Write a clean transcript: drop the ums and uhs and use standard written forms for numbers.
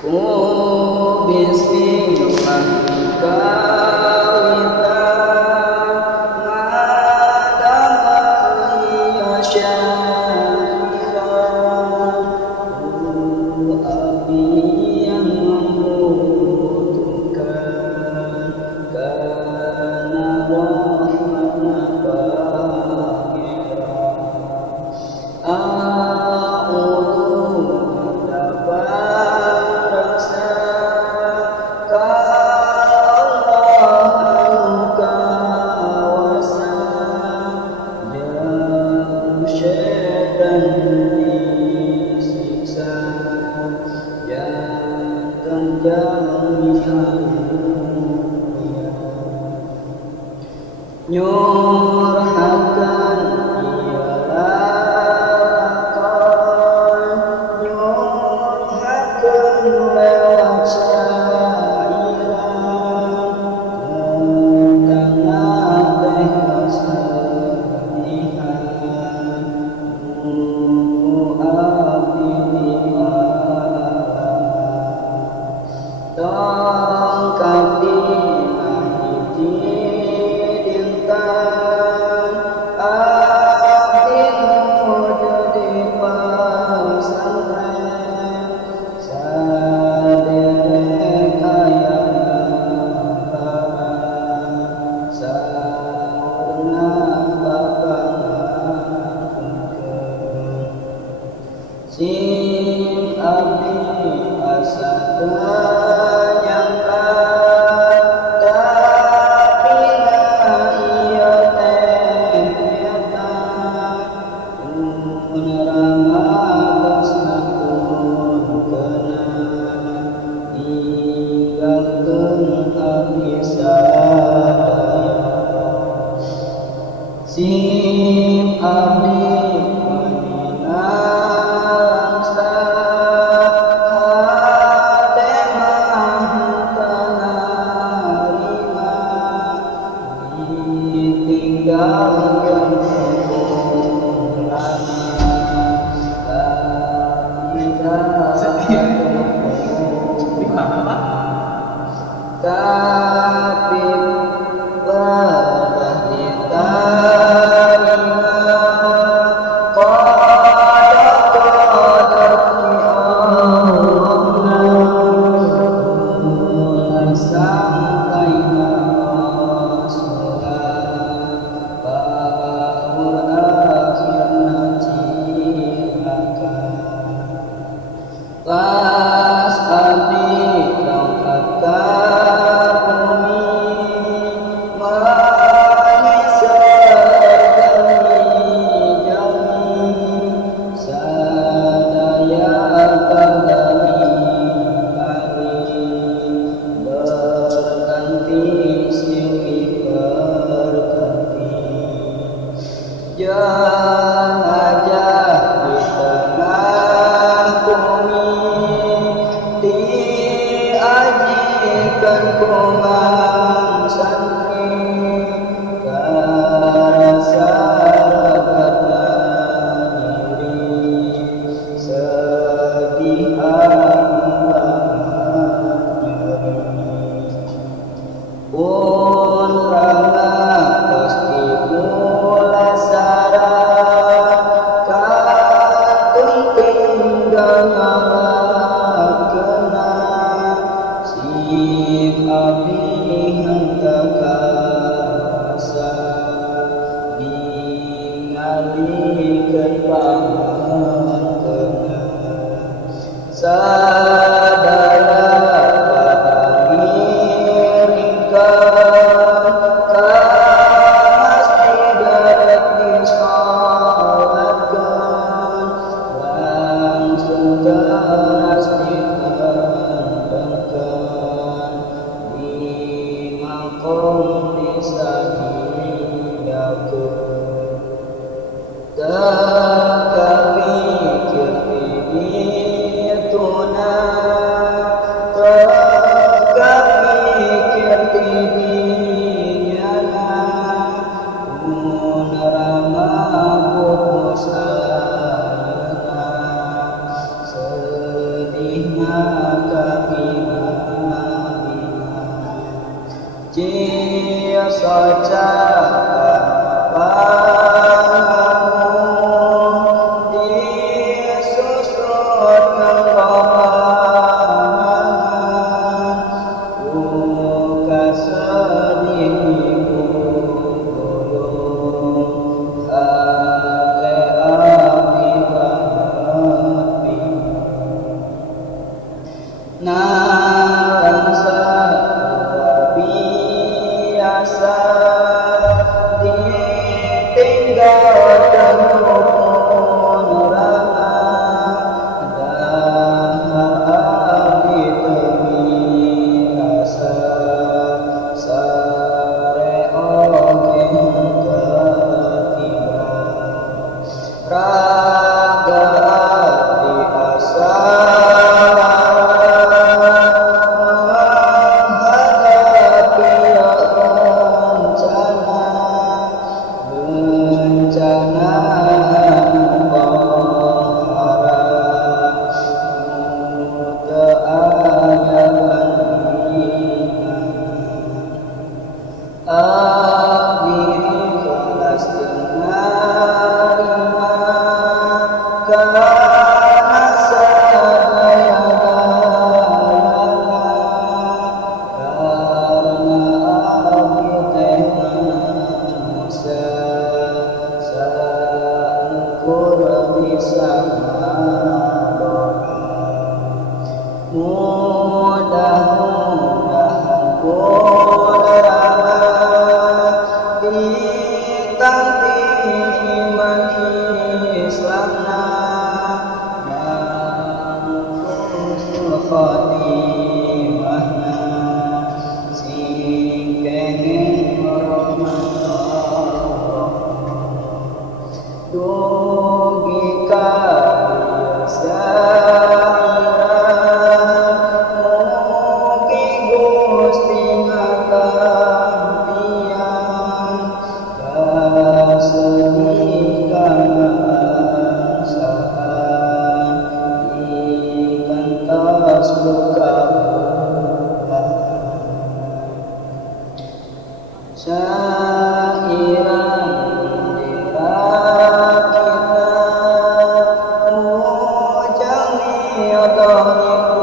Ku bismillahika nyurhakan nyurhakan lewat syairan tentang teh kesedihan abdi di tongkat di sing abdi asa nyangka tapi ieu teh eta menerangkan sakunkeuna ninggalkeun abdi sadaya sing abdi tapi badah diterima qadar ki Allah sampai pas abdi berangkat ka bumi mengisahkan jami sadaya badani kali berganti silih berganti jenazah di tengah diajikan kumang santri karasa regatna diri sedih amat nyeri pun rana tos dimulai sarang katun tinggal abdi henteu karasa ningalikeun panganteuna sadaya badani ringkan ka masjid rek disolatkeun langsung teras ditendangkeun makom bisa didakeun tekapikir tibituna tekapikir tibinyana mun rama pupus ayeuna saja padamu disusut kerohanian buka sedihku tulung ake api berapi narang luar biasa ditinggal dan rukun dahar api demi rasa sare oke ketimbang raga api asa mudah-mudahan kudarah ditanti iman Islamna dan khotimahna sing kenging rahmat dugi ka syairan dirakita mujani adoni